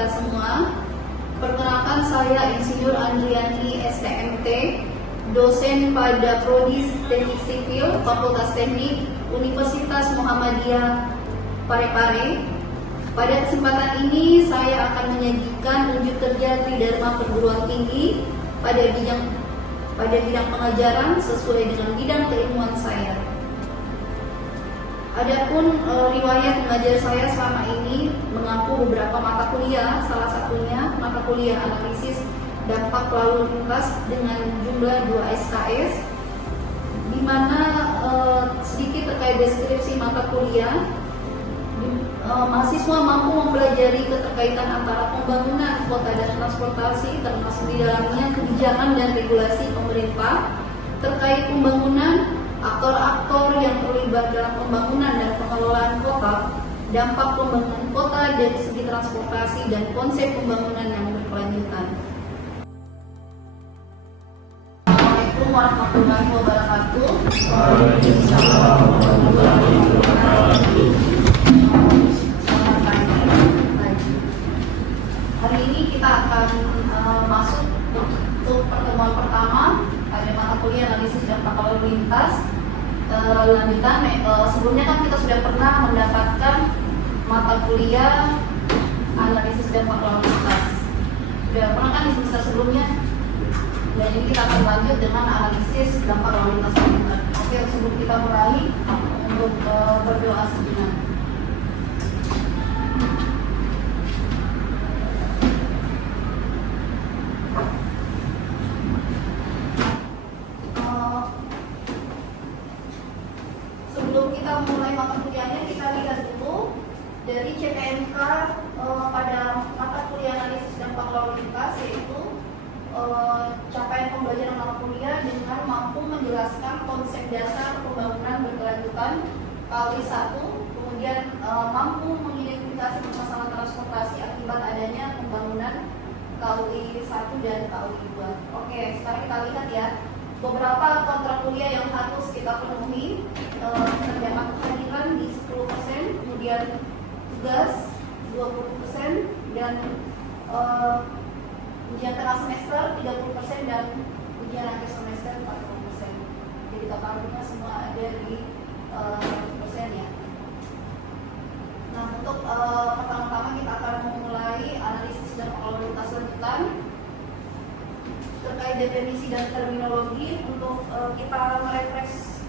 kita semua. Perkenalkan, saya Insinyur Andriani STMT, dosen pada Prodi Teknik Sipil Fakultas Teknik Universitas Muhammadiyah Parepare. Pada kesempatan ini saya akan menyajikan unjuk kerja Tridharma Perguruan Tinggi pada bidang pengajaran sesuai dengan bidang keilmuan saya. Adapun riwayat mengajar saya selama ini mengaku beberapa mata kuliah, salah satunya mata kuliah analisis dampak lalu lintas dengan jumlah 2 SKS, di mana sedikit terkait deskripsi mata kuliah. Mahasiswa mampu mempelajari keterkaitan antara pembangunan kota dan transportasi, termasuk di dalamnya kebijakan dan regulasi pemerintah terkait pembangunan, aktor-aktor yang terlibat dalam pembangunan dan pengelolaan kota, dampak pembangunan kota dari segi transportasi, dan konsep pembangunan yang berkelanjutan. Assalamualaikum warahmatullahi wabarakatuh. Waalaikumsalam warahmatullahi wabarakatuh. Hari ini kita akan masuk untuk pertemuan pertama pada mata kuliah analisis dampak lalu lintas. Lalu lanjutan, sebelumnya kan kita sudah pernah mendapatkan mata kuliah analisis dampak lalu lintas. Sudah pernah kan di semester sebelumnya? Dan ini kita akan lanjut dengan analisis dampak lalu lintas. Oke, sebelum kita mulai, untuk berdoa sejenak. Sebelum kita mulai mata kuliahnya, kita lihat dulu dari CPNK pada mata kuliah analisis dampak lalu lintas, yaitu capaian pembelajaran mata kuliah dengan mampu menjelaskan konsep dasar pembangunan berkelanjutan KUI 1, kemudian mampu mengidentifikasi permasalahan transportasi akibat adanya pembangunan KUI 1 dan KUI 2. Oke, sekarang kita lihat ya beberapa kontrak kuliah yang harus kita penuhi. Terdapat kehadiran di 10%, kemudian tugas 20%, dan ujian tengah semester 30%, dan ujian akhir semester 40%. Jadi totalnya semua ada di 100% ya. Nah, untuk pertama-tama kita akan memulai analisis dan lalu lintas lanjutan terkait definisi dan terminologi. Untuk kita merefresh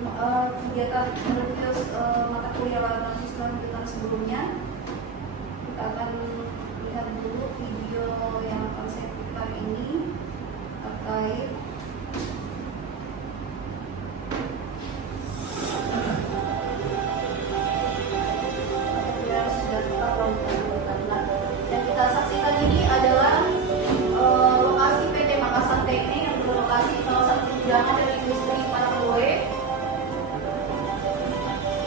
kegiatan menulis mata kuliah analisis lanjutan sebelumnya, kita akan lihat dulu video yang akan saya putar ini terkait yang kita saksikan ini adalah lokasi PT Makassar Teknik yang berlokasi di kawasan penunjangkan dari industri Panakue.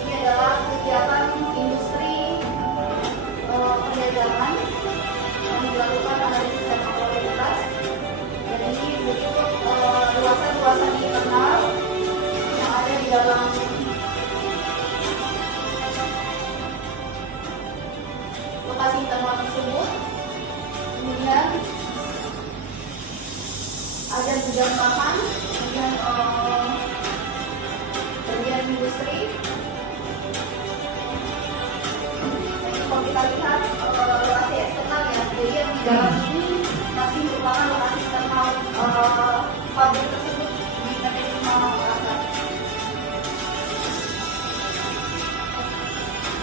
Ini adalah kegiatan industri perdagangan yang dilakukan analisis dampak lalu lintas. Dan ini berikut luasan-luasan internal yang ada di dalam lokasi internal tersebut. Kemudian ada gudang bahan, kemudian bagian industri. Jadi kalau kita lihat lokasi eksternal ya, jadi yang di dalam ini masih merupakan lokasi internal pabrik tersebut di PT Timah Makassar.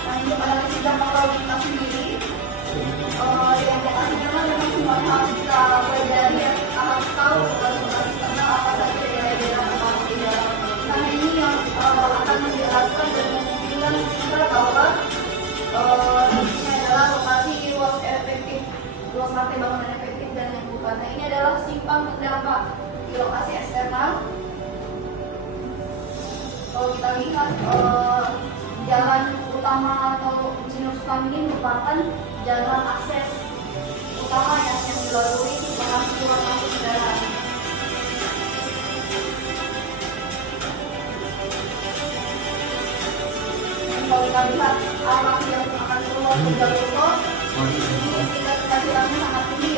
Nah, untuk analisis dampak lalu lintas sendiri, yang lokasi internal memang semuanya harus kita pelajari ya. Kita harus tahu lokasi internal apa saja daerah-daerah termasuk di dalam. Karena ini yang akan menjelaskan dan memungkinkan kita bahwa ini adalah lokasi luas efektif, luas lantai bangunan efektif dan yang bukan. Nah, ini adalah simpang terdampak di lokasi eksternal. Kalau kita lihat jalan utama atau Insinyur Sultan ini merupakan jalan akses utama yang dilalui untuk keluar masuk kendaraan. Kalau kita lihat arah yang akan keluar ke jalur tol, ini kita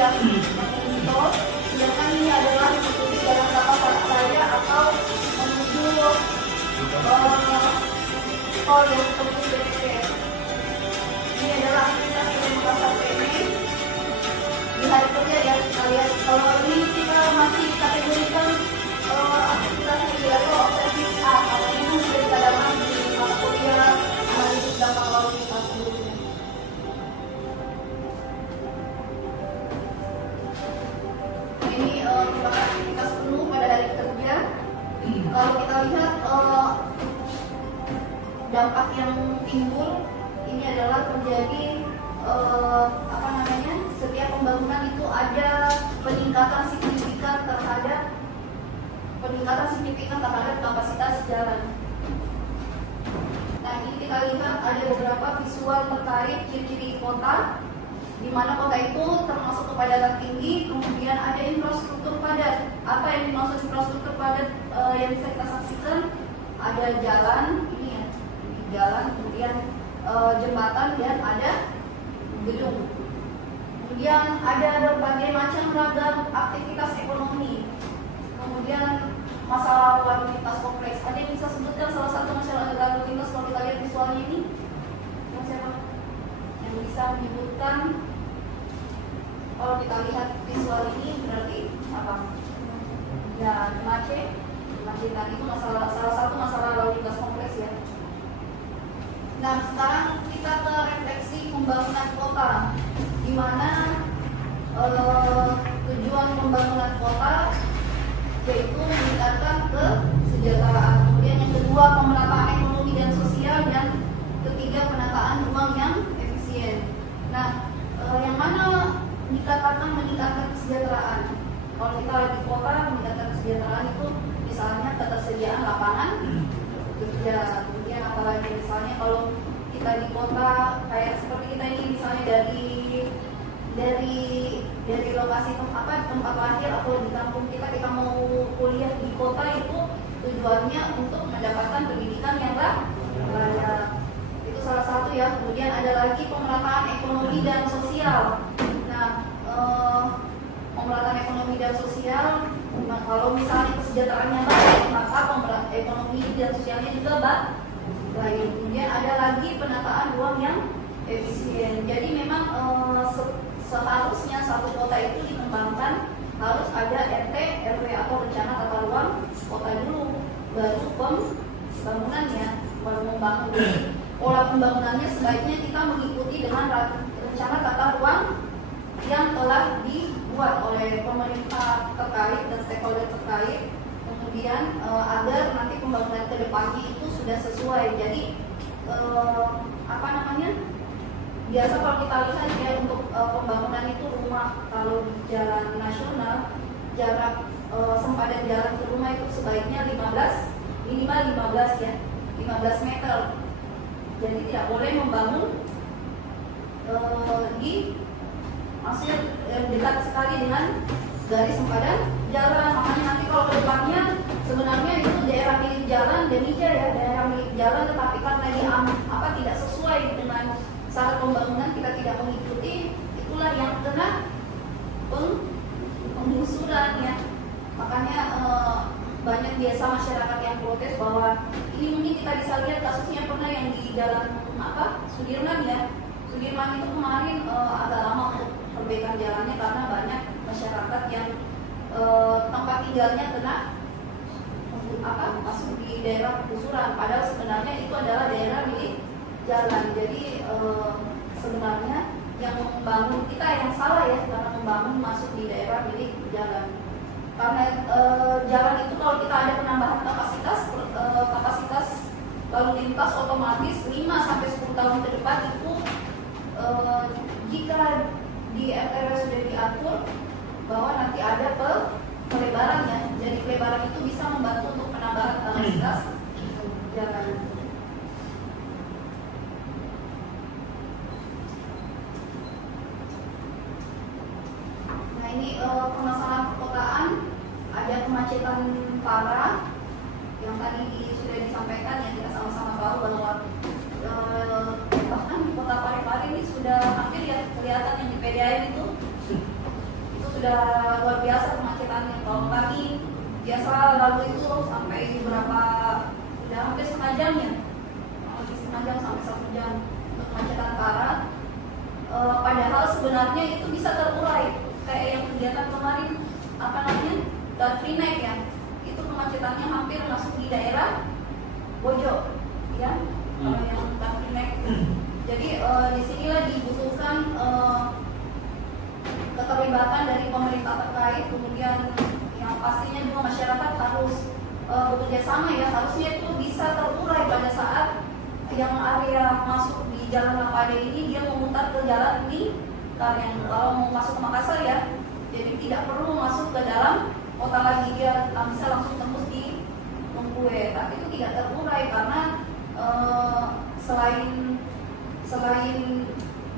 yang memenuhi tol, sedangkan ini adalah mengikuti jalan tapak raya atau menuju tol yang tertulis BTP. Ini adalah aktivitas dari Makassar PME di hari kerja ya. Kita lihat kalau ini kita masih kategorikan aktivitas media atau service A, karena ini sudah dikadangkan di mata kuliah analisis dampak lalu lintas sebelumnya. Ini merupakan aktivitas penuh pada hari kerja. Kalau kita lihat dampak yang timbul ini adalah terjadi setiap pembangunan itu ada peningkatan signifikan terhadap kapasitas jalan. Nah, ini kita lihat ada beberapa visual terkait ciri-ciri kota, di mana kota itu termasuk kepadatan tinggi, kemudian ada infrastruktur padat. Apa yang dimaksud infrastruktur padat yang bisa kita saksikan? Ada jalan, ini ya, jalan, kemudian jembatan, dan ada gedung. Kemudian ada berbagai macam ragam aktivitas ekonomi. Kemudian masalah lalu lintas kompleks. Ada yang bisa sebutkan salah satu masalah lalu lintas kalau kita lihat visualnya ini? Yang siapa? Yang bisa menyebutkan? Kalau kita lihat visual ini berarti apa? Ya, kemacetan itu salah satu masalah lalu lintas kompleks ya. Nah, sekarang kita ke refleksi pembangunan kota, di mana tujuan pembangunan kota yaitu meningkatkan kesejahteraan. Kemudian yang kedua, pemerataan ekonomi dan sosial, dan ketiga, penataan ruang yang efisien. Nah, yang mana dikatakan meningkatkan kesejahteraan? Kalau kita di kota, meningkatkan kesejahteraan itu misalnya ketersediaan lapangan kerja. Kemudian apalagi misalnya kalau kita di kota kayak seperti kita ini, misalnya dari lokasi tempat lahir atau di kampung kita mau kuliah di kota, itu tujuannya untuk mendapatkan pendidikan yang layak. Itu salah satu ya. Kemudian ada lagi pemerataan ekonomi dan sosial. Nah, pemerataan ekonomi dan sosial, kalau misalnya kesejahteraannya baik, maka pemerataan ekonomi dan sosialnya juga baik. Kemudian ada lagi penataan ruang yang efisien. Jadi memang seharusnya satu kota itu dikembangkan harus ada RT, RW atau rencana tata ruang kota dulu, baru pembangunannya, baru membangun. Pola pembangunannya sebaiknya kita mengikuti dengan rencana tata ruang yang telah dibuat oleh pemerintah terkait dan stakeholder terkait. Kemudian agar nanti pembangunan kedepannya itu sudah sesuai. Jadi biasa kalau kita lihat ya, untuk pembangunan itu rumah, kalau di jalan nasional jarak sempadan jalan ke rumah itu sebaiknya minimal 15 meter. Jadi tidak boleh membangun maksudnya dekat sekali dengan garis sempadan jalan. Makanya nanti kalau ke depannya sebenarnya itu daerah milik jalan daerah milik jalan, tetapi karena tidak sesuai dengan syarat pembangunan, kita tidak mengikuti, itulah yang kena penggusuran ya. Makanya banyak biasa masyarakat yang protes bahwa ini mungkin kita bisa lihat kasusnya pernah yang di jalan Sudirman ya. Sudirman itu kemarin agak lama untuk perbaikan jalannya karena banyak masyarakat yang tempat tinggalnya kena masuk di daerah penggusuran, padahal sebenarnya itu adalah daerah milik jalan. Jadi sebenarnya yang membangun kita yang salah ya, karena membangun masuk di daerah milik jalan. Karena jalan itu kalau kita ada penambahan kapasitas lalu lintas, otomatis 5-10 tahun ke depan itu jika di RTW sudah diatur bahwa nanti ada pelebarannya, jadi pelebaran itu bisa membantu untuk penambahan kapasitas jalan. Nah, ini permasalahan perkotaan, ada kemacetan parah yang tadi sudah disampaikan, yang kita sama-sama tahu bahwa bahkan di kota Parepare ini sudah hampir ya kelihatan yang di PDAM itu sudah luar biasa kemacetannya. Kalau tadi biasa lalu itu sampai berapa, udah hampir setengah jam ya, hampir setengah jam sampai 1 jam untuk kemacetan parah. Padahal sebenarnya itu bisa terurai, kayak yang kegiatan kemarin apa namanya, Car Free Night ya, itu kemacetannya hampir masuk di daerah Bojo, ya, kalau yang Car Free Night. Jadi disinilah dibutuhkan keterlibatan dari pemerintah terkait, kemudian yang pastinya juga masyarakat harus bekerja sama ya, harusnya itu bisa terurai pada saat yang area masuk di Jalan Lapade ini dia memutar ke jalan ini yang kalau mau masuk ke Makassar ya, jadi tidak perlu masuk ke dalam kota lagi, dia bisa langsung tembus di Lengkue. Tapi itu tidak terurai karena selain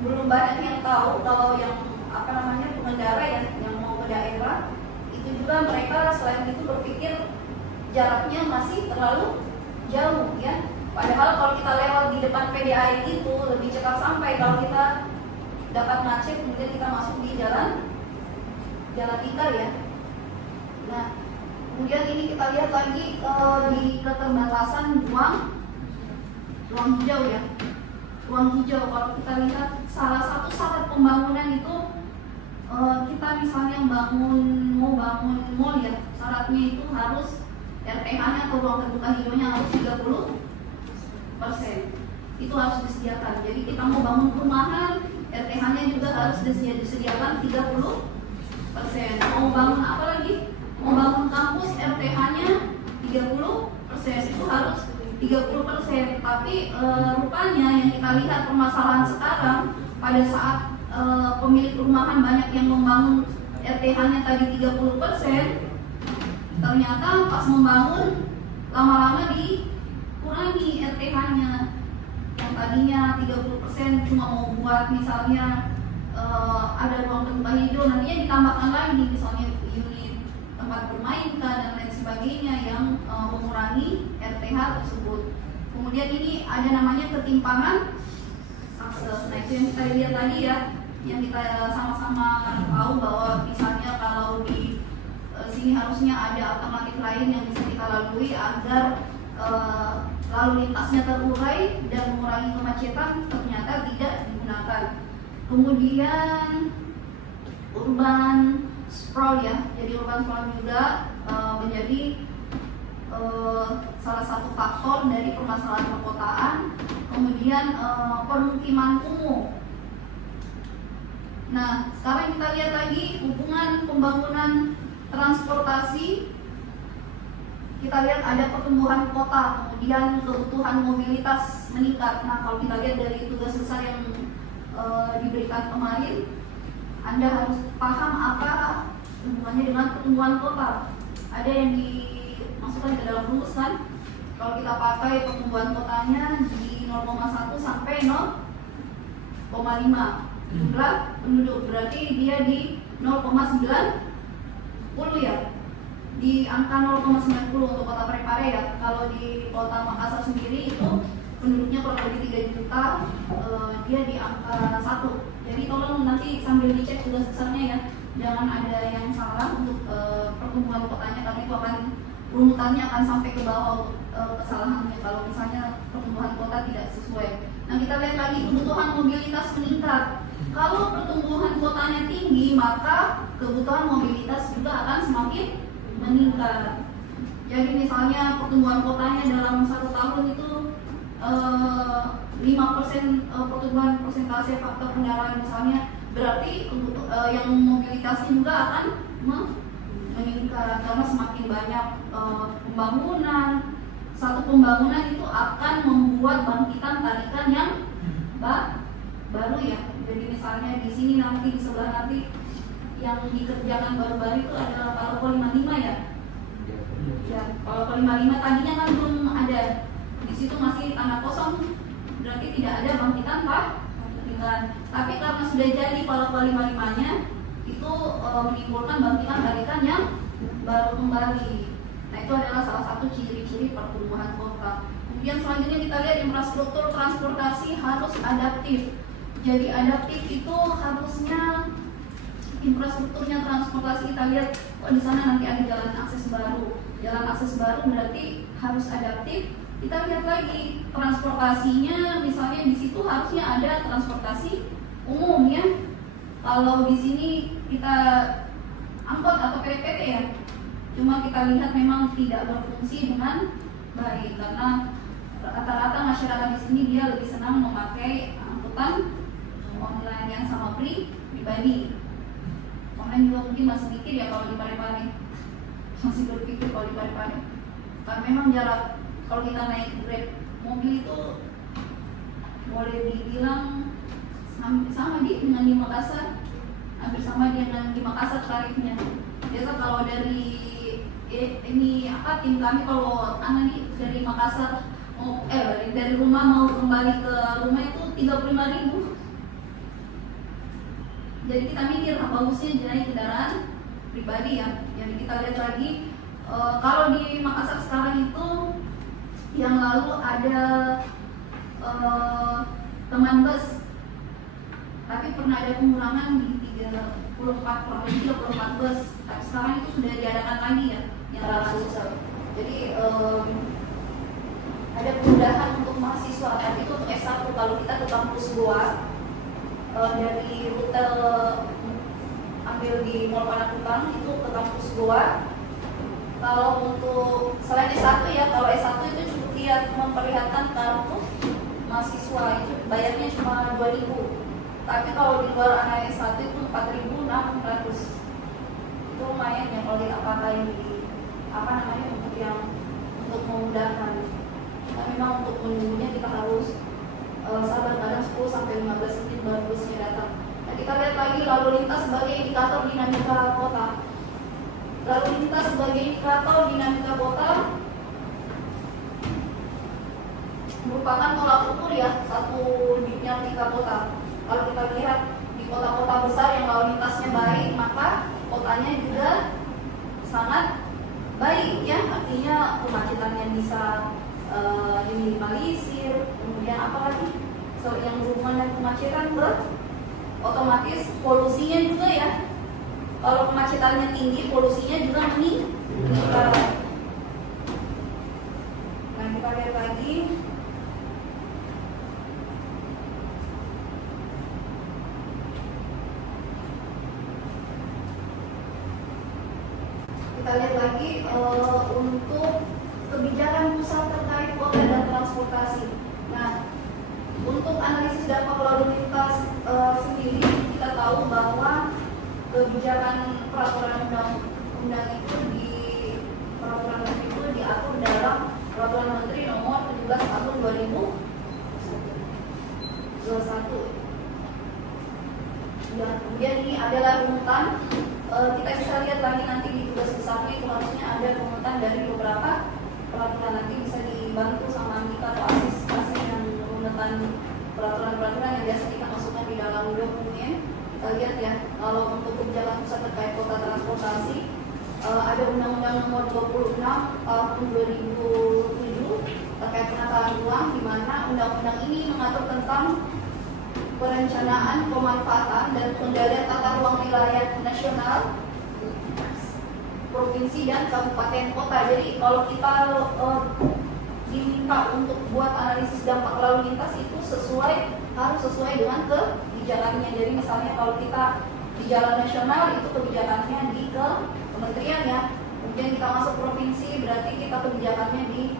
belum banyak yang tahu kalau yang apa namanya pengendara yang mau ke daerah itu juga mereka selain itu berpikir jaraknya masih terlalu jauh ya. Padahal kalau kita lewat di depan PDAI itu lebih cepat sampai kalau kita dapat macet kemudian kita masuk di jalan lingkar ya. Nah, kemudian ini kita lihat lagi di keterbatasan ruang hijau ya. Ruang hijau kalau kita lihat salah satu syarat pembangunan itu kita misalnya mau bangun mall ya, syaratnya itu harus RTH-nya atau ruang terbuka hijaunya harus 30%. Itu harus disediakan. Jadi kita mau bangun perumahan, RTH-nya juga harus disediakan 30%. Mau bangun apa lagi? Mau bangun kampus, RTH-nya 30%. Itu harus 30%. Tapi rupanya yang kita lihat permasalahan sekarang pada saat pemilik perumahan banyak yang membangun RTH-nya tadi 30%, ternyata pas membangun lama-lama dikurangi RTH-nya. Yang tadinya 30% cuma mau buat misalnya ada ruang terbuka hijau, nantinya ditambahkan lagi misalnya unit tempat bermain dan lain sebagainya yang mengurangi RTH tersebut. Kemudian ini ada namanya ketimpangan akses. Nah itu yang kita lihat tadi ya, yang kita sama-sama tahu bahwa misalnya kalau di sini harusnya ada alternatif lain yang bisa kita lalui agar lalu lintasnya terurai dan mengurangi kemacetan, ternyata tidak digunakan. Kemudian urban sprawl ya, jadi urban sprawl juga menjadi salah satu faktor dari permasalahan perkotaan. Kemudian permukiman kumuh. Nah, sekarang kita lihat lagi hubungan pembangunan transportasi. Kita lihat ada pertumbuhan kota, kemudian kebutuhan mobilitas meningkat. Nah, kalau kita lihat dari tugas besar yang diberikan kemarin, Anda harus paham apa hubungannya dengan pertumbuhan kota. Ada yang dimasukkan ke dalam rumus kan? Kalau kita pakai pertumbuhan kotanya di 0,1 sampai 0,5 jumlah penduduk, berarti dia di 0,90 ya, di angka 0,90 untuk kota Parepare ya. Kalau di kota Makassar sendiri itu penduduknya kurang lebih 3 juta, dia di angka 1. Jadi tolong nanti sambil dicek tugas besarnya ya, jangan ada yang salah untuk pertumbuhan kotanya, karena itu akan runutannya akan sampai ke bawah kesalahannya kalau misalnya pertumbuhan kota tidak sesuai. Nah, kita lihat lagi kebutuhan mobilitas meningkat. Kalau pertumbuhan kotanya tinggi, maka kebutuhan mobilitas juga akan semakin meningkat. Jadi misalnya pertumbuhan kotanya dalam 1 tahun itu 5% pertumbuhan persentase faktor kendaraan misalnya, berarti yang mobilitasnya juga akan meningkat karena semakin banyak pembangunan. Satu pembangunan itu akan membuat bangkitan tarikan yang baru ya. Jadi misalnya di sini nanti di sebelah nanti yang dikerjakan baru-baru itu adalah Paloko 55 ya. Ya, Paloko 55 tadinya kan belum ada. Di situ masih tanah kosong, berarti tidak ada bangkitan tarikan. Tapi karena sudah jadi Paloko 55-nya, itu menimbulkan bangkitan tarikan yang baru kembali. Nah, itu adalah salah satu ciri-ciri pertumbuhan kota. Kemudian selanjutnya kita lihat infrastruktur transportasi harus adaptif. Jadi adaptif itu harusnya infrastrukturnya transportasi kita lihat, kok di sana nanti ada jalan akses baru. Jalan akses baru berarti harus adaptif. Kita lihat lagi transportasinya, misalnya di situ harusnya ada transportasi umum ya. Kalau di sini kita angkot atau PPT ya, cuma kita lihat memang tidak berfungsi dengan baik karena rata-rata masyarakat di sini dia lebih senang memakai angkutan online yang sama pribadi. Online juga mungkin masih mikir ya kalau di Parepare, masih berpikir kalau di Parepare. Karena memang jarak kalau kita naik Grab mobil itu boleh dibilang sama dengan di Makassar, hampir sama dengan di Makassar tarifnya. Biasa kalau dari tim kami kalau anak nih dari Makassar dari rumah mau kembali ke rumah itu 35.000. Jadi kita mikir bagusnya naik kendaraan pribadi ya. Jadi kita lihat lagi kalau di Makassar sekarang itu yang lalu ada teman bus, tapi pernah ada pengurangan di 34 bus. Tapi sekarang itu sudah diadakan lagi ya yang langsung. Jadi ada kemudahan untuk mahasiswa, tapi itu untuk S1 kalau kita ke kampus luar dari rute ambil di Mall Panakukang itu ke kampus luar. Kalau untuk selain S1 ya, kalau S1 itu cukup lihat memperlihatkan kartu mahasiswa itu bayarnya cuma 2.000. Tapi kalau di luar anak S1 itu 4.600. Itu lumayan ya kalau kita pakai di untuk memudahkan. Nah, memang untuk menunggunya kita harus sabar, kadang 10 sampai 15 menit baru busnya datang. Nah, kita lihat lagi lalu lintas sebagai indikator dinamika kota. Lalu lintas sebagai indikator dinamika kota merupakan tolak ukur ya satu dinamika kota. Kalau kita lihat di kota-kota besar yang lalu lintasnya baik, maka kotanya juga sangat baik ya, artinya kemacetannya bisa diminimalisir. Kemudian apalagi yang berhubungan dengan kemacetan otomatis polusinya juga ya. Kalau kemacetannya tinggi, polusinya juga meningkat. Nah, kita lihat lagi. Kita lihat lagi untuk kebijakan pusat terkait kota dan transportasi. Nah, untuk analisis dampak lalu lintas sendiri, kita tahu bahwa kebijakan peraturan undang-undang itu diatur dalam Peraturan Menteri Nomor 17 Tahun 2021. Dan kemudian ini adalah runutan. Kita bisa lihat lagi nanti di tugas besarnya itu harusnya ada runutan dari beberapa peraturan, nanti bisa dibantu sama Andika atau asisten yang runutan peraturan-peraturan yang biasa kita masukkan di dalam dokumen. Kita lihat ya, kalau untuk kebijakan pusat terkait kota transportasi ada Undang-Undang Nomor 26 Tahun 2007 terkait penataan ruang, di mana undang-undang ini mengatur tentang perencanaan, pemanfaatan, dan pengendalian tata ruang wilayah nasional, provinsi, dan kabupaten kota. Jadi kalau kita diminta untuk buat analisis dampak lalu lintas itu harus sesuai dengan kebijakannya. Jadi misalnya kalau kita di jalan nasional itu kebijakannya di kementerian ya. Kemudian kita masuk provinsi berarti kita kebijakannya di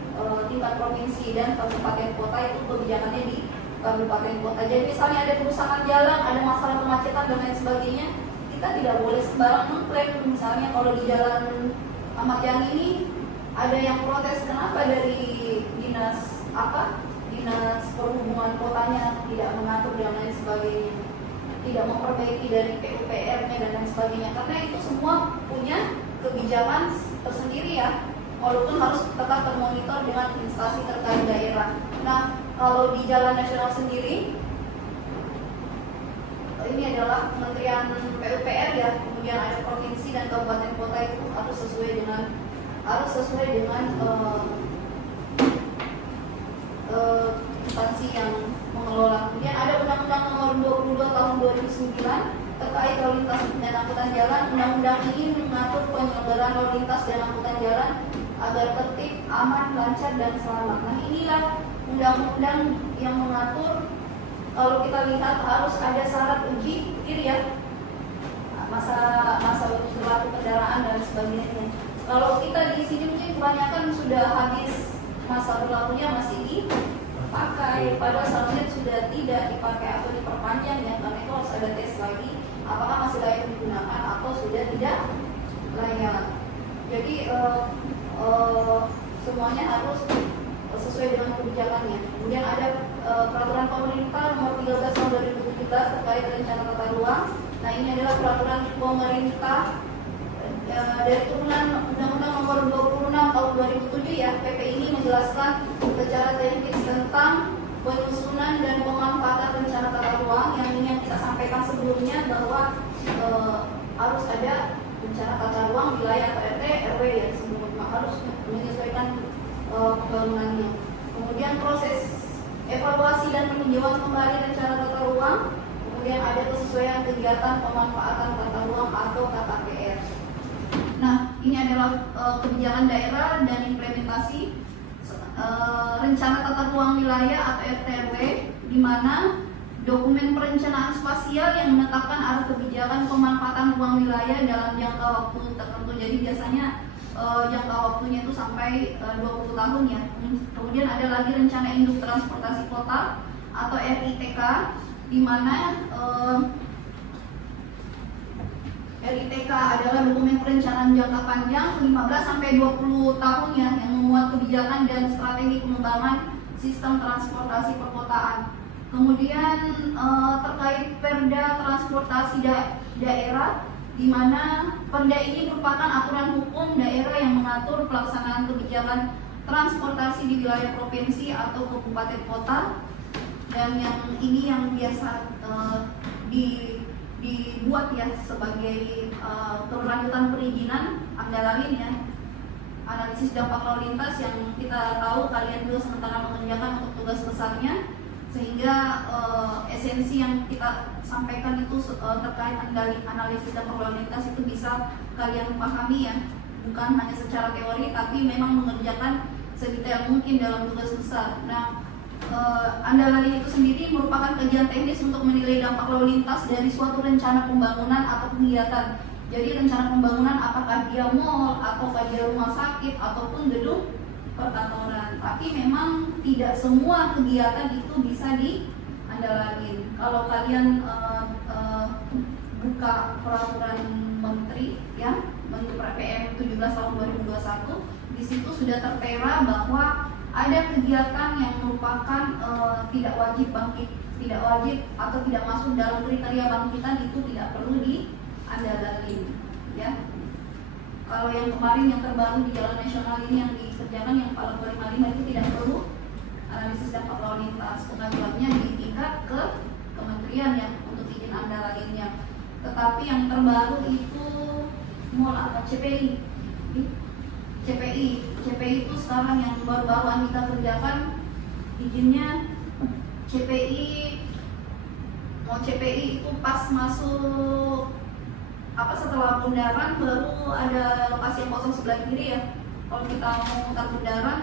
tingkat provinsi, dan kabupaten kota itu kebijakannya di kabupaten kota. Jadi misalnya ada kerusakan jalan, ada masalah kemacetan dan lain sebagainya, kita tidak boleh sembarang mengklaim. Misalnya kalau di jalan Ahmad Yani ini ada yang protes kenapa dari dinas perhubungan kotanya tidak mengatur dan lain sebagainya, tidak memperbaiki dari PUPR-nya dan lain sebagainya, karena itu semua punya kebijakan tersendiri ya, walaupun harus tetap termonitor dengan instansi terkait daerah. Nah, kalau di jalan nasional sendiri ini adalah Kementerian PUPR ya, kemudian ada provinsi dan kabupaten kota, itu harus sesuai dengan instansi yang mengelola. Kemudian ada Undang-Undang Nomor 22 Tahun 2009 terkait lalu lintas dan angkutan jalan, undang-undang ini mengatur penyelenggaraan lalu lintas dan angkutan jalan agar tertib, aman, lancar, dan selamat. Nah, inilah undang-undang yang mengatur. Kalau kita lihat harus ada syarat uji diri ya, masa uji berlaku kendaraan dan sebagainya. Kalau kita di sini mungkin kebanyakan sudah habis masa berlakunya masih dipakai, padahal seharusnya sudah tidak dipakai atau diperpanjang ya, karena itu harus ada tes lagi apakah masih layak digunakan atau sudah tidak layak. Jadi semuanya harus sesuai dengan kebijakannya. Kemudian ada peraturan pemerintah nomor 13 tahun 2017 terkait rencana tata ruang. Nah, ini adalah peraturan pemerintah dari turunan Undang-Undang nomor 26 tahun 2007 ya. PP ini menjelaskan secara teknis tentang penyusunan dan pemanfaatan rencana tata ruang yang kita sampaikan sebelumnya bahwa harus ada rencana tata ruang wilayah atau RT RW ya, sebelumnya harus menyesuaikan pembangunannya. Kemudian proses evaluasi dan peninjauan kembali rencana tata ruang. Kemudian ada kesesuaian kegiatan pemanfaatan tata ruang atau KTPR. Nah, ini adalah kebijakan daerah dan implementasi rencana tata ruang wilayah atau RT/RW, di mana dokumen perencanaan spasial yang menetapkan arah kebijakan pemanfaatan ruang wilayah dalam jangka waktu tertentu. Jadi biasanya jangka waktunya itu sampai 20 tahun ya. Kemudian ada lagi rencana induk transportasi kota atau RITK, di mana RITK adalah dokumen perencanaan jangka panjang 15 sampai 20 tahun ya, yang memuat kebijakan dan strategi pengembangan sistem transportasi perkotaan. Kemudian terkait Perda Transportasi Daerah, di mana Perda ini merupakan aturan hukum daerah yang mengatur pelaksanaan kebijakan transportasi di wilayah provinsi atau kabupaten kota, dan yang ini yang biasa dibuat ya sebagai keberlanjutan perizinan AMDA ya, analisis dampak lalu lintas, yang kita tahu kalian juga sementara mengerjakan untuk tugas besarnya, sehingga esensi yang kita sampaikan itu terkait analisis dampak lalu lintas itu bisa kalian pahami ya, bukan hanya secara teori tapi memang mengerjakan sedetail mungkin dalam tugas besar. Nah, Andalari itu sendiri merupakan kajian teknis untuk menilai dampak lalu lintas dari suatu rencana pembangunan atau kegiatan. Jadi rencana pembangunan apakah dia mall, ataukah dia rumah sakit, ataupun gedung perkantoran. Tapi memang tidak semua kegiatan itu bisa diandalkan. Kalau kalian buka peraturan menteri ya, Menteri PM 17 tahun 2021, di situ sudah tertera bahwa ada kegiatan yang merupakan tidak wajib bangkit, tidak wajib atau tidak masuk dalam kriteria bangkitan, itu tidak perlu diandalkan ya. Kalau yang kemarin yang terbaru di jalan nasional ini yang dikerjakan yang Pak 255 itu tidak perlu analisis dampak lalu lintas, pengajuannya di tingkat ke kementerian ya untuk izin andalalinnya. Tetapi yang terbaru itu mall atau CPI itu sekarang yang baru-baru kita kerjakan izinnya. CPI itu pas masuk setelah bundaran baru ada lokasi yang kosong sebelah kiri ya. Kalau kita mau mutar bundaran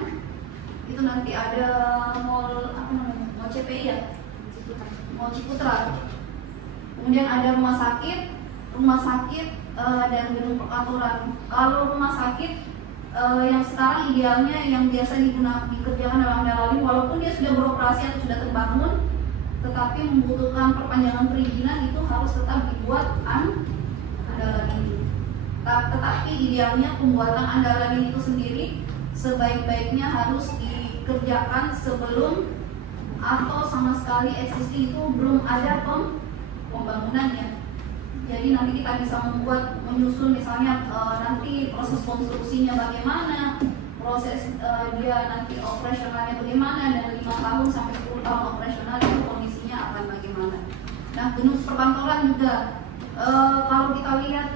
itu nanti ada mall CPI ya, mall Ciputra. Kemudian ada rumah sakit dan gedung perkantoran. Kalau rumah sakit yang sekarang idealnya yang biasa dikerjakan dalam Andalari, walaupun dia sudah beroperasi atau sudah terbangun, tetapi membutuhkan perpanjangan perizinan, itu harus tetap dibuat Andalari. Tetapi idealnya pembuatan Andalari itu sendiri sebaik-baiknya harus dikerjakan sebelum atau sama sekali existing itu belum ada pembangunannya. Jadi nanti kita bisa menyusun misalnya nanti proses konstruksinya bagaimana, proses dia nanti operasionalnya bagaimana, dan 5 tahun sampai 10 tahun operasional itu kondisinya akan bagaimana. Nah, gedung perkantoran juga kalau kita lihat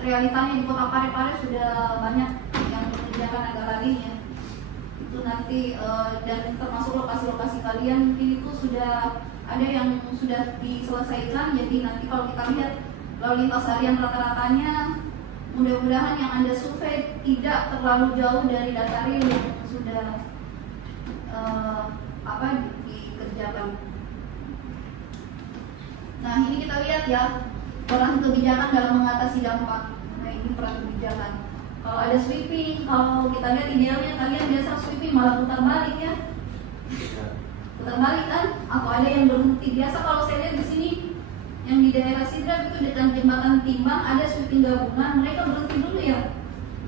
realitanya di kota Parepare sudah banyak yang mengerjakan Andalarinya. Itu nanti dan termasuk lokasi-lokasi kalian mungkin itu sudah ada yang sudah diselesaikan. Jadi nanti kalau kita lihat lalu lintas harian rata-ratanya, mudah-mudahan yang Anda survei tidak terlalu jauh dari data real yang sudah dikerjakan. Nah, ini kita lihat ya, peran kebijakan dalam mengatasi dampak. Nah, ini peran kebijakan. Kalau ada sweeping, kalau kita lihat idealnya kalian biasa sweeping malah putar balik ya. Putar balik kan? Atau ada yang berhenti. Biasa kalau saya lihat di sini yang di daerah Sidrap itu dekat jembatan Timbang ada sweeping gabungan, mereka berhenti dulu ya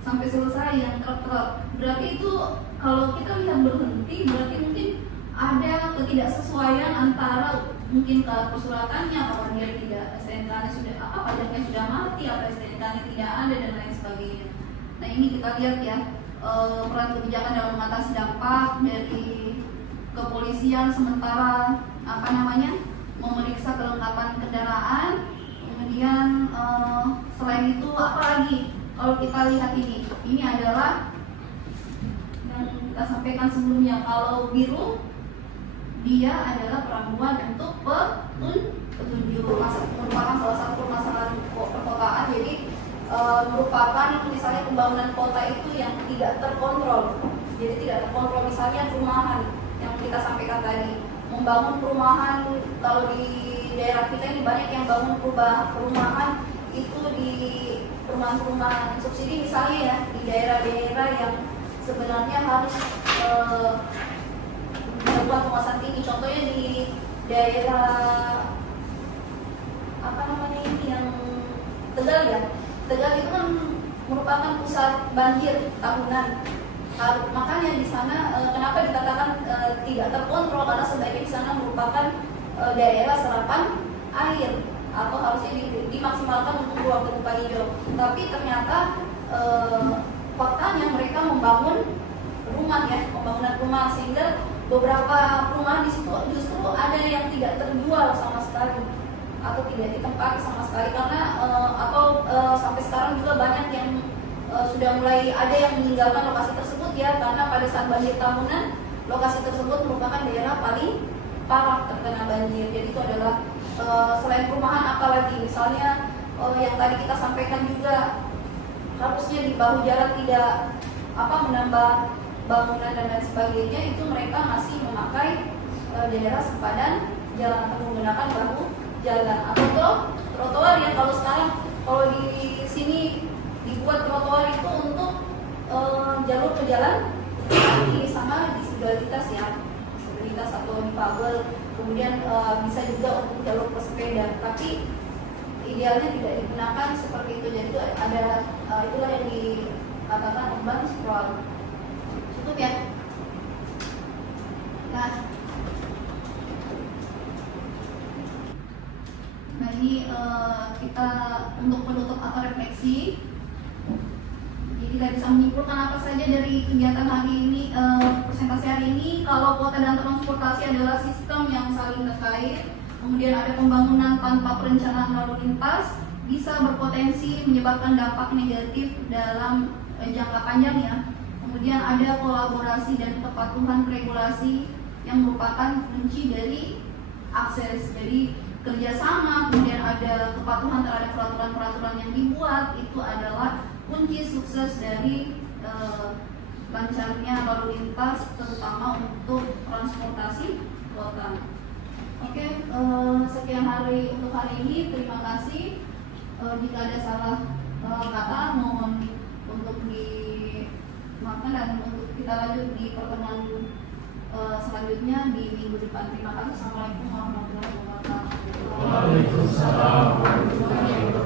sampai selesai yang truk-truk. Berarti itu kalau kita lihat berhenti, berarti mungkin ada ketidaksesuaian antara mungkin ke persyaratannya, bahwa dia tidak STNK-nya sudah pajaknya sudah mati, apa STNK-nya tidak ada dan lain sebagainya. Nah, ini kita lihat ya, peran kebijakan dalam mengatasi dampak dari kepolisian sementara memeriksa kelengkapan kendaraan. Kemudian selain itu apa lagi? Kalau kita lihat ini adalah yang kita sampaikan sebelumnya. Kalau biru dia adalah perambuan untuk petunjuk, merupakan salah satu permasalahan perkotaan. Jadi merupakan misalnya pembangunan kota itu yang tidak terkontrol. Jadi tidak terkontrol, misalnya perumahan yang kita sampaikan tadi, membangun perumahan. Kalau di daerah kita ini banyak yang bangun perumahan itu di perumahan subsidi misalnya ya, di daerah-daerah yang sebenarnya harus melakukan penguasaan tinggi. Contohnya di daerah ini yang Tegal ya. Tegal itu kan merupakan pusat banjir tahunan. Makanya di sana kenapa dikatakan tidak terkontrol, karena sebaiknya di sana merupakan daerah serapan air atau harusnya dimaksimalkan untuk ruang terbuka hijau. Tapi ternyata faktanya mereka membangun pembangunan rumah, sehingga beberapa perumahan di situ justru ada yang tidak terjual sama sekali atau tidak ditempati sama sekali, karena sampai sekarang juga banyak yang sudah mulai ada yang meninggalkan lokasi tersebut ya, karena pada saat banjir tahunan lokasi tersebut merupakan daerah paling parah terkena banjir. Jadi itu adalah selain perumahan, apalagi misalnya yang tadi kita sampaikan juga, harusnya di bahu jalan tidak menambah bangunan dan lain sebagainya, itu mereka masih memakai daerah sempadan jalan atau menggunakan bahu jalan atau trotoar ya. Kalau sekarang di sini dibuat trotoar itu untuk jalur pejalan kaki sama disabilitas ya, disabilitas atau difabel. Kemudian bisa juga untuk jalur pesepeda, tapi idealnya tidak digunakan seperti itu. Jadi itu ada itulah yang dikatakan urban sprawl. Cukup ya. Nah ini kita untuk penutup atau refleksi. Jadi kita bisa menyimpulkan apa saja dari kegiatan hari ini, presentasi hari ini. Kalau kota dan transportasi adalah sistem yang saling terkait. Kemudian ada pembangunan tanpa perencanaan lalu lintas bisa berpotensi menyebabkan dampak negatif dalam jangka panjang ya. Kemudian ada kolaborasi dan kepatuhan regulasi yang merupakan kunci dari akses. Jadi kerjasama, kemudian ada kepatuhan terhadap peraturan-peraturan yang dibuat, itu adalah kunci sukses dari lancarnya lalu lintas, terutama untuk transportasi kota. Oke, sekian untuk hari ini. Terima kasih. Jika ada salah kata, mohon untuk dimaafkan, dan untuk kita lanjut di pertemuan selanjutnya di minggu depan. Terima kasih. Assalamualaikum warahmatullahi wabarakatuh. Waalaikumsalam warahmatullahi wabarakatuh.